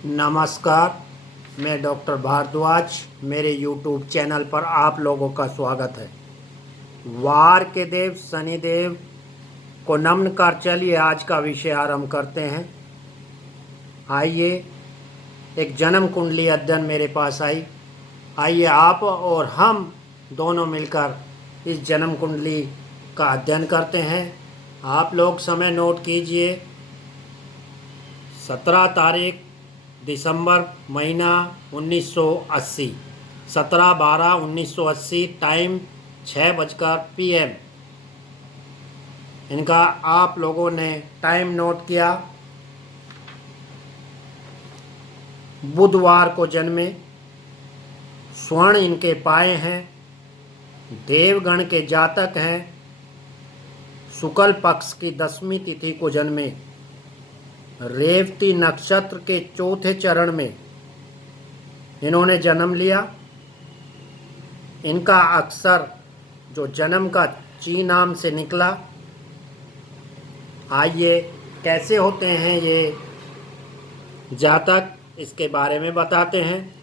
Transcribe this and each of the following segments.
नमस्कार। मैं डॉक्टर भारद्वाज। मेरे यूट्यूब चैनल पर आप लोगों का स्वागत है। वार के देव शनिदेव को नमन कर चलिए आज का विषय आरंभ करते हैं। आइए, एक जन्म कुंडली अध्ययन मेरे पास आई। आइए आप और हम दोनों मिलकर इस जन्म कुंडली का अध्ययन करते हैं। आप लोग समय नोट कीजिए। 17 तारीख दिसंबर महीना 1980, 17/12/1980, टाइम 6 बजकर PM। इनका आप लोगों ने टाइम नोट किया। बुधवार को जन्मे, स्वर्ण इनके पाए हैं, देवगण के जातक हैं, शुक्ल पक्ष की 10वीं तिथि को जन्मे, रेवती नक्षत्र के चौथे चरण में इन्होंने जन्म लिया। इनका अक्षर जो जन्म का ची नाम से निकला। आइए, कैसे होते हैं ये जातक, इसके बारे में बताते हैं।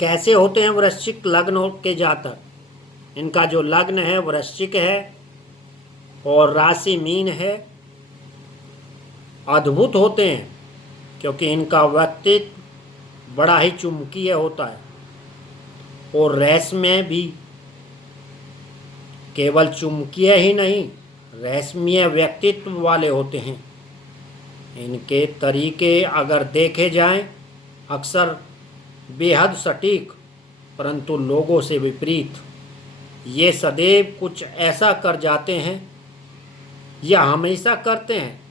कैसे होते हैं वृश्चिक लग्न के जातक। इनका जो लग्न है वृश्चिक है और राशि मीन है। अद्भुत होते हैं क्योंकि इनका व्यक्तित्व बड़ा ही चुंबकीय होता है और रहस्यमय भी। केवल चुंबकीय ही नहीं, रहस्यमय व्यक्तित्व वाले होते हैं। इनके तरीके अगर देखे जाएं, अक्सर बेहद सटीक परंतु लोगों से विपरीत। ये सदैव कुछ ऐसा कर जाते हैं या हमेशा करते हैं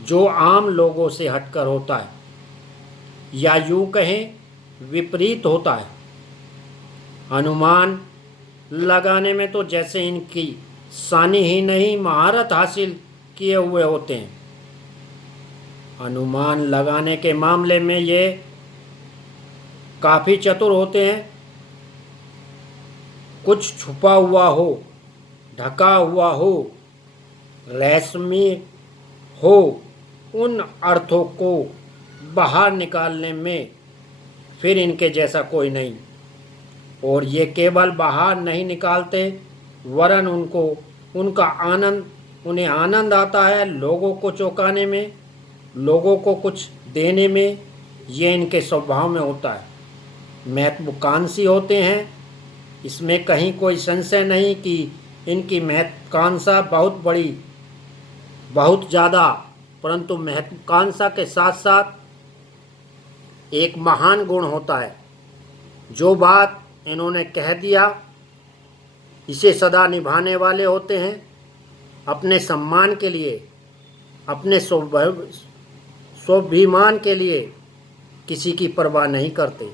जो आम लोगों से हटकर होता है या यूं कहें विपरीत होता है। अनुमान लगाने में तो जैसे इनकी सानी ही नहीं, महारत हासिल किए हुए होते हैं। अनुमान लगाने के मामले में ये काफ़ी चतुर होते हैं। कुछ छुपा हुआ हो, ढका हुआ हो, रहस्यमय हो, उन अर्थों को बाहर निकालने में फिर इनके जैसा कोई नहीं। और ये केवल बाहर नहीं निकालते वरन उन्हें आनंद आता है लोगों को चौंकाने में, लोगों को कुछ देने में। ये इनके स्वभाव में होता है। महत्वाकांक्षी होते हैं, इसमें कहीं कोई संशय नहीं कि इनकी महत्वाकांक्षा बहुत बड़ी, बहुत ज़्यादा। परंतु महत्वाकांक्षा के साथ साथ एक महान गुण होता है। जो बात इन्होंने कह दिया इसे सदा निभाने वाले होते हैं। अपने सम्मान के लिए, अपने स्वाभिमान के लिए किसी की परवाह नहीं करते।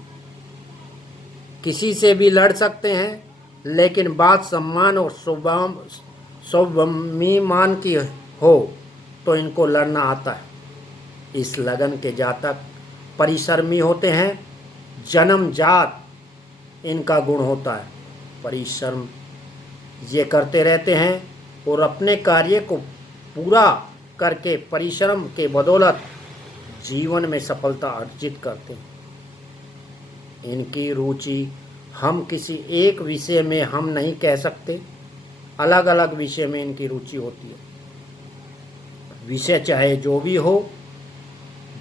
किसी से भी लड़ सकते हैं लेकिन बात सम्मान और स्वाभिमान की हो तो इनको लड़ना आता है। इस लगन के जातक परिश्रमी होते हैं। जन्मजात इनका गुण होता है परिश्रम। ये करते रहते हैं और अपने कार्य को पूरा करके परिश्रम के बदौलत जीवन में सफलता अर्जित करते हैं। इनकी रुचि हम किसी एक विषय में हम नहीं कह सकते, अलग अलग विषय में इनकी रुचि होती है। विषय चाहे जो भी हो,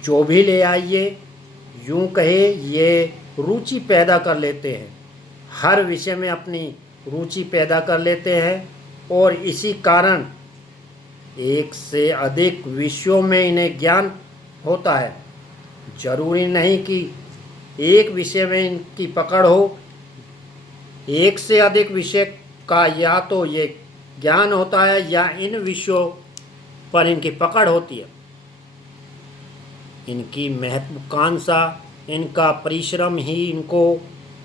जो भी ले आइए, यूं कहे ये रुचि पैदा कर लेते हैं। हर विषय में अपनी रुचि पैदा कर लेते हैं और इसी कारण एक से अधिक विषयों में इन्हें ज्ञान होता है। जरूरी नहीं कि एक विषय में इनकी पकड़ हो, एक से अधिक विषय का या तो ये ज्ञान होता है या इन विषयों पर इनकी पकड़ होती है। इनकी महत्वाकांक्षा, इनका परिश्रम ही इनको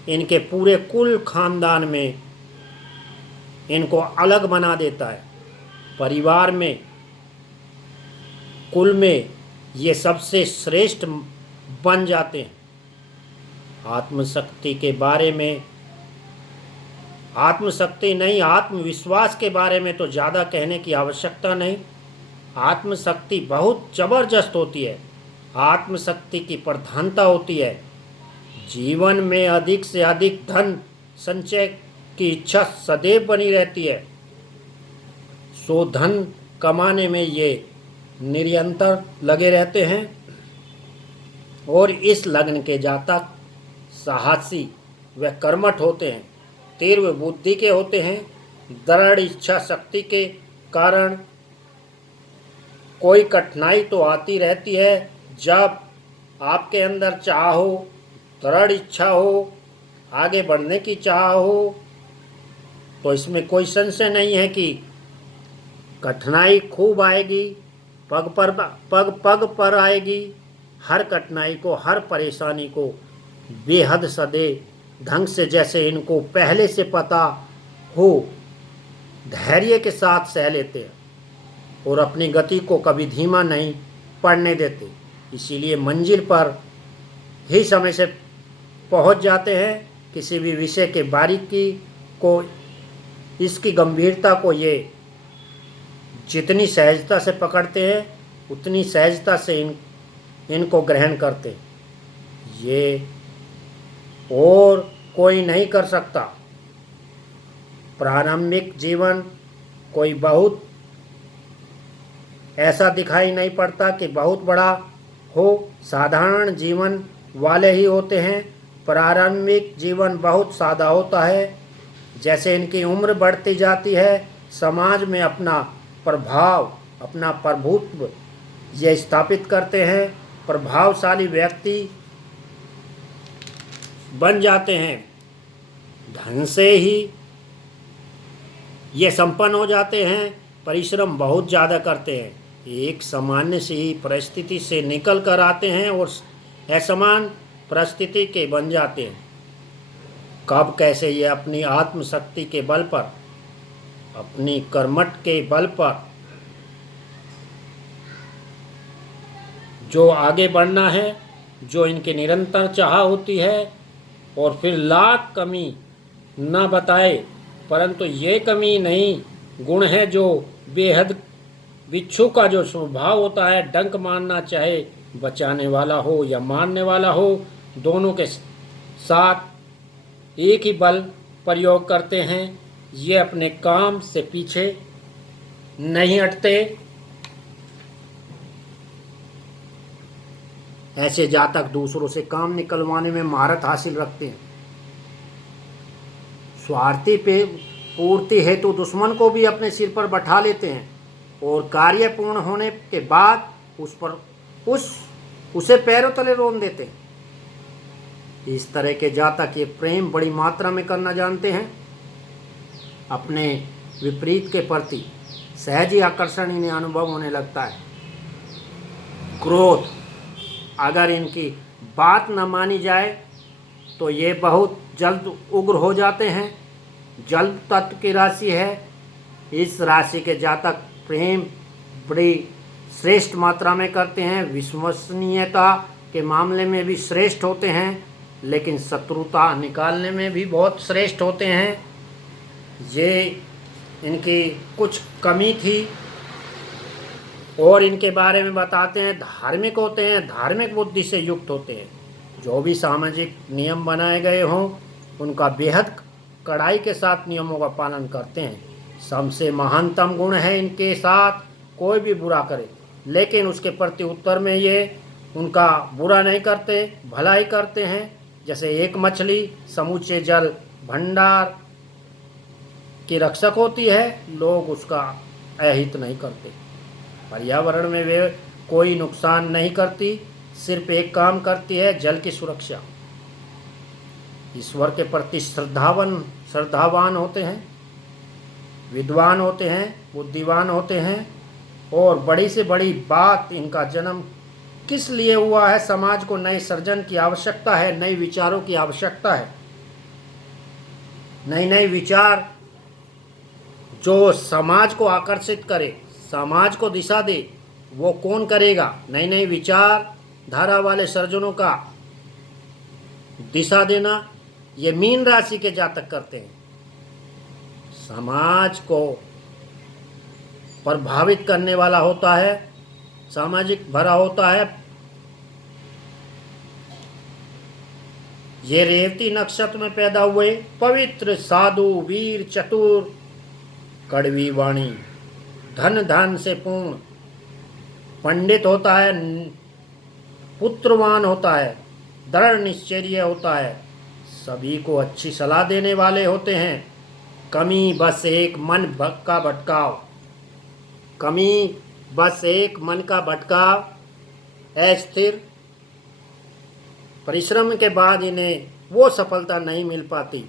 इनके पूरे कुल खानदान में इनको अलग बना देता है। परिवार में, कुल में ये सबसे श्रेष्ठ बन जाते हैं। आत्मशक्ति के बारे में, आत्मशक्ति नहीं, आत्मविश्वास के बारे में तो ज़्यादा कहने की आवश्यकता नहीं। आत्मशक्ति बहुत ज़बरदस्त होती है। आत्मशक्ति की प्रधानता होती है। जीवन में अधिक से अधिक धन संचय की इच्छा सदैव बनी रहती है। सो धन कमाने में ये निरंतर लगे रहते हैं। और इस लग्न के जातक साहसी व कर्मठ होते हैं, तीव्र बुद्धि के होते हैं। दृढ़ इच्छा शक्ति के कारण कोई कठिनाई तो आती रहती है। जब आपके अंदर चाह हो, दृढ़ इच्छा हो, आगे बढ़ने की चाह हो, तो इसमें कोई संशय नहीं है कि कठिनाई खूब आएगी, पग पर आएगी। हर कठिनाई को, हर परेशानी को बेहद सदैव ढंग से, जैसे इनको पहले से पता हो, धैर्य के साथ सह लेते हैं और अपनी गति को कभी धीमा नहीं पड़ने देते। इसीलिए मंजिल पर ही समय से पहुंच जाते हैं। किसी भी विषय के बारीकी को, इसकी गंभीरता को ये जितनी सहजता से पकड़ते हैं, उतनी सहजता से इनको ग्रहण करते। ये और कोई नहीं कर सकता। प्रारंभिक जीवन कोई बहुत ऐसा दिखाई नहीं पड़ता कि बहुत बड़ा हो, साधारण जीवन वाले ही होते हैं। प्रारंभिक जीवन बहुत सादा होता है। जैसे इनकी उम्र बढ़ती जाती है, समाज में अपना प्रभाव, अपना प्रभुत्व ये स्थापित करते हैं। प्रभावशाली व्यक्ति बन जाते हैं। धन से ही ये संपन्न हो जाते हैं। परिश्रम बहुत ज़्यादा करते हैं। एक सामान्य सी ही परिस्थिति से निकल कर आते हैं और असमान परिस्थिति के बन जाते हैं। कब कैसे ये अपनी आत्मशक्ति के बल पर, अपनी कर्मठ के बल पर जो आगे बढ़ना है, जो इनकी निरंतर चाह होती है, और फिर लाख कमी न बताए, परंतु ये कमी नहीं गुण है जो बेहद बिच्छू का जो स्वभाव होता है, डंक मारना, चाहे बचाने वाला हो या मारने वाला हो, दोनों के साथ एक ही बल प्रयोग करते हैं। ये अपने काम से पीछे नहीं हटते। ऐसे जातक दूसरों से काम निकलवाने में महारत हासिल रखते हैं। स्वार्थी पे पूर्ति हेतु दुश्मन को भी अपने सिर पर बैठा लेते हैं और कार्य पूर्ण होने के बाद उसे पैरों तले रोन देते हैं। इस तरह के जातक ये प्रेम बड़ी मात्रा में करना जानते हैं। अपने विपरीत के प्रति सहज ही आकर्षण इन्हें अनुभव होने लगता है। क्रोध, अगर इनकी बात न मानी जाए तो ये बहुत जल्द उग्र हो जाते हैं। जल तत्व की राशि है। इस राशि के जातक प्रेम बड़ी श्रेष्ठ मात्रा में करते हैं। विश्वसनीयता के मामले में भी श्रेष्ठ होते हैं, लेकिन शत्रुता निकालने में भी बहुत श्रेष्ठ होते हैं। ये इनकी कुछ कमी थी। और इनके बारे में बताते हैं, धार्मिक होते हैं, धार्मिक बुद्धि से युक्त होते हैं। जो भी सामाजिक नियम बनाए गए हों, उनका बेहद कड़ाई के साथ नियमों का पालन करते हैं। सबसे महानतम गुण है इनके साथ कोई भी बुरा करे, लेकिन उसके प्रति उत्तर में ये उनका बुरा नहीं करते, भला ही करते हैं। जैसे एक मछली समूचे जल भंडार की रक्षक होती है, लोग उसका अहित नहीं करते। पर्यावरण में वे कोई नुकसान नहीं करती, सिर्फ एक काम करती है, जल की सुरक्षा। ईश्वर के प्रति श्रद्धावान होते हैं, विद्वान होते हैं, बुद्धिमान होते हैं। और बड़ी से बड़ी बात, इनका जन्म किस लिए हुआ है? समाज को नए सृजन की आवश्यकता है, नए विचारों की आवश्यकता है। नए नए विचार जो समाज को आकर्षित करे, समाज को दिशा दे, वो कौन करेगा? नई नई विचार धारा वाले सर्जनों का दिशा देना ये मीन राशि के जातक करते हैं। समाज को प्रभावित करने वाला होता है, सामाजिक भरा होता है, ये रेवती नक्षत्र में पैदा हुए पवित्र साधु वीर चतुर, कड़वी वाणी, धन धान से पूर्ण, पंडित होता है, पुत्रवान होता है, दृढ़ निश्चर्य होता है, सभी को अच्छी सलाह देने वाले होते हैं। कमी बस एक मन का भटकाव, कमी बस एक मन का भटकाव, अस्थिर, परिश्रम के बाद इन्हें वो सफलता नहीं मिल पाती।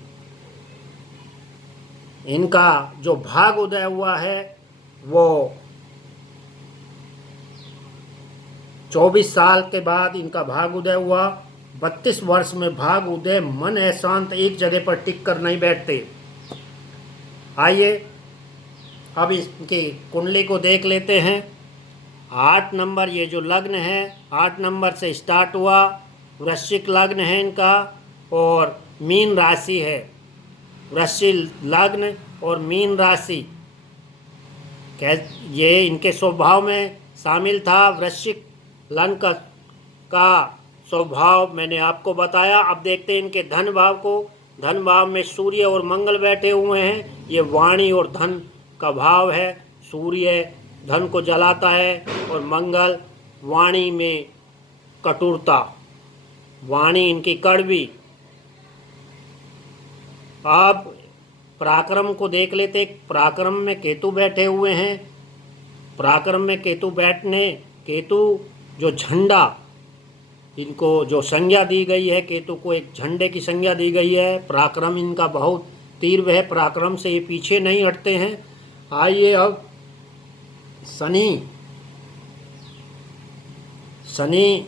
इनका जो भाग उदय हुआ है वो 24 साल के बाद इनका भाग उदय हुआ। 32 वर्ष में भाग उदय, मन अशांत, एक जगह पर टिक कर नहीं बैठते। आइए अब इसकी कुंडली को देख लेते हैं। 8 नंबर ये जो लग्न है, 8 नंबर से स्टार्ट हुआ, वृश्चिक लग्न है इनका और मीन राशि है। वृश्चिक लग्न और मीन राशि ये इनके स्वभाव में शामिल था। वृश्चिक लग्न का स्वभाव मैंने आपको बताया। अब देखते हैं इनके धन भाव को। धन भाव में सूर्य और मंगल बैठे हुए हैं। ये वाणी और धन का भाव है। सूर्य धन को जलाता है और मंगल वाणी में कठोरता, वाणी इनकी कड़वी। अब पराक्रम को देख लेते। पराक्रम में केतु बैठे हुए हैं। पराक्रम में केतु बैठने, केतु जो झंडा, इनको जो संज्ञा दी गई है, केतु को एक झंडे की संज्ञा दी गई है। पराक्रम इनका बहुत तीव्र है, पराक्रम से ये पीछे नहीं हटते हैं। आइए अब शनि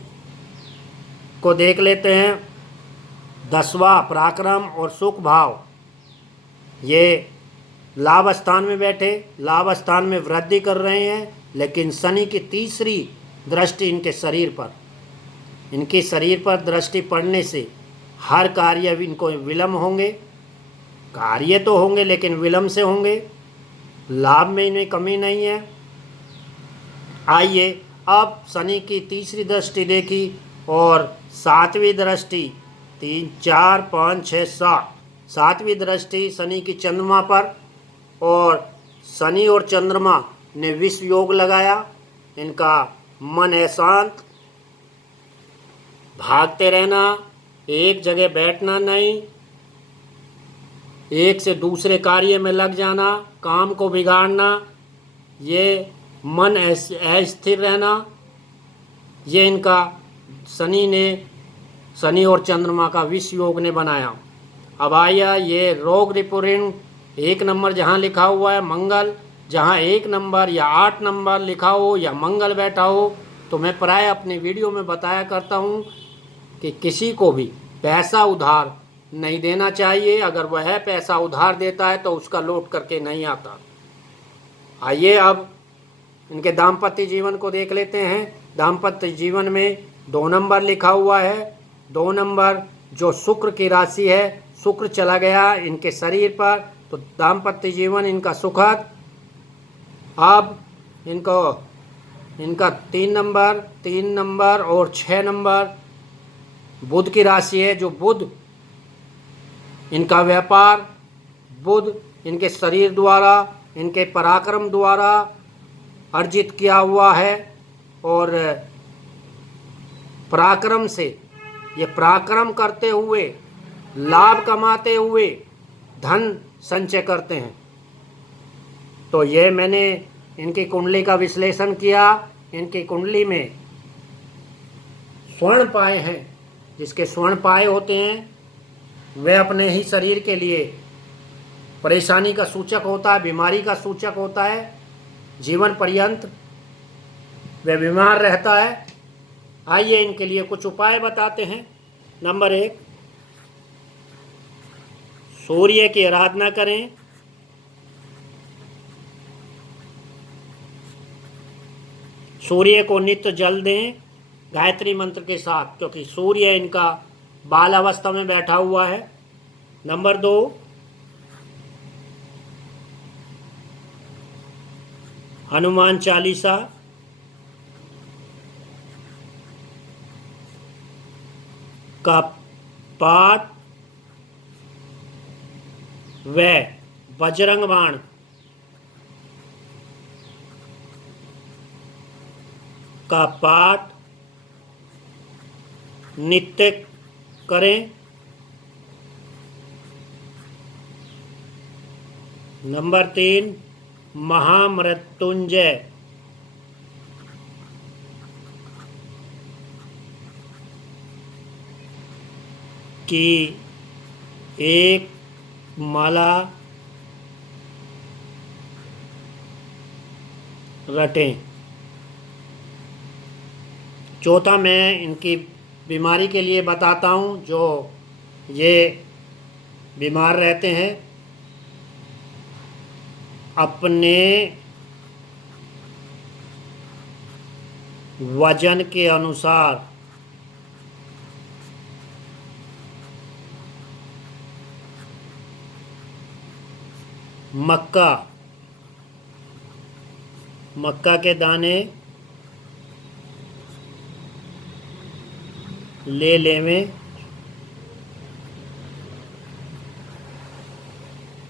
को देख लेते हैं। 10वां पराक्रम और सुख भाव, ये लाभ स्थान में बैठे, लाभ स्थान में वृद्धि कर रहे हैं। लेकिन शनि की तीसरी दृष्टि इनके शरीर पर, इनके शरीर पर दृष्टि पड़ने से हर कार्य इनको विलम्ब होंगे। कार्य तो होंगे लेकिन विलम्ब से होंगे। लाभ में इन्हें कमी नहीं है। आइए अब शनि की तीसरी दृष्टि देखी और 7वीं दृष्टि, 3, 4, 5, 6, 7, 7वीं दृष्टि शनि की चंद्रमा पर। और शनि और चंद्रमा ने विश्व योग लगाया। इनका मन अशांत, भागते रहना, एक जगह बैठना नहीं, एक से दूसरे कार्य में लग जाना, काम को बिगाड़ना, ये मन अस्थिर रहना, ये इनका शनि और चंद्रमा का विश्व योग ने बनाया। अब आया ये रोग रिपोर्टिंग 1 नंबर जहाँ लिखा हुआ है मंगल, जहाँ 1 नंबर या 8 नंबर लिखा हो या मंगल बैठा हो, तो मैं प्राय अपनी वीडियो में बताया करता हूँ कि किसी को भी पैसा उधार नहीं देना चाहिए। अगर वह पैसा उधार देता है तो उसका लौट करके नहीं आता। आइए अब इनके दाम्पत्य जीवन को देख लेते हैं। दाम्पत्य जीवन में 2 नंबर लिखा हुआ है। 2 नंबर जो शुक्र की राशि है, शुक्र चला गया इनके शरीर पर, तो दाम्पत्य जीवन इनका सुखद। अब इनका 3 नंबर और 6 नंबर बुध की राशि है। जो बुध इनका व्यापार, बुध इनके शरीर द्वारा, इनके पराक्रम द्वारा अर्जित किया हुआ है। और पराक्रम से, ये पराक्रम करते हुए, लाभ कमाते हुए धन संचय करते हैं। तो ये मैंने इनकी कुंडली का विश्लेषण किया। इनकी कुंडली में स्वर्ण पाए हैं। जिसके स्वर्ण पाए होते हैं वह अपने ही शरीर के लिए परेशानी का सूचक होता है, बीमारी का सूचक होता है। जीवन पर्यंत वह बीमार रहता है। आइए इनके लिए कुछ उपाय बताते हैं। नंबर 1, सूर्य की आराधना करें। सूर्य को नित्य जल दें गायत्री मंत्र के साथ, क्योंकि सूर्य इनका बाल अवस्था में बैठा हुआ है। नंबर 2, हनुमान चालीसा का पाठ व बजरंग बाण का पाठ नित्य करें। नंबर 3, महामृत्युंजय की एक माला रटें। चौथा मैं इनकी बीमारी के लिए बताता हूँ। जो ये बीमार रहते हैं, अपने वजन के अनुसार मक्का के दाने ले लेवें।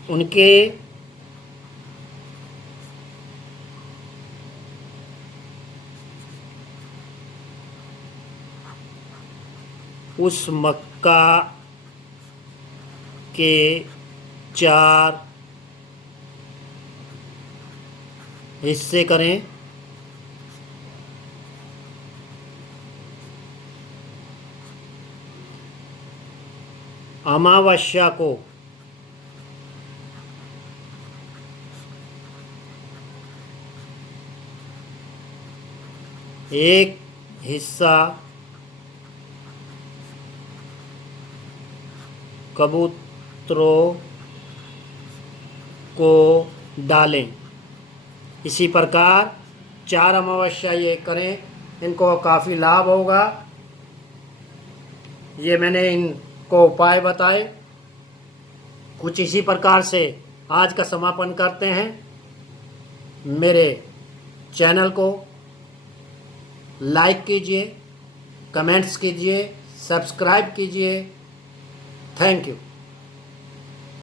उनके उस मक्का के 4 हिस्से करें। अमावस्या को एक हिस्सा कबूतरों को डालें। इसी प्रकार 4 अमावस्या ये करें, इनको काफ़ी लाभ होगा। ये मैंने इनको उपाय बताए। कुछ इसी प्रकार से आज का समापन करते हैं। मेरे चैनल को लाइक कीजिए, कमेंट्स कीजिए, सब्सक्राइब कीजिए। Thank you.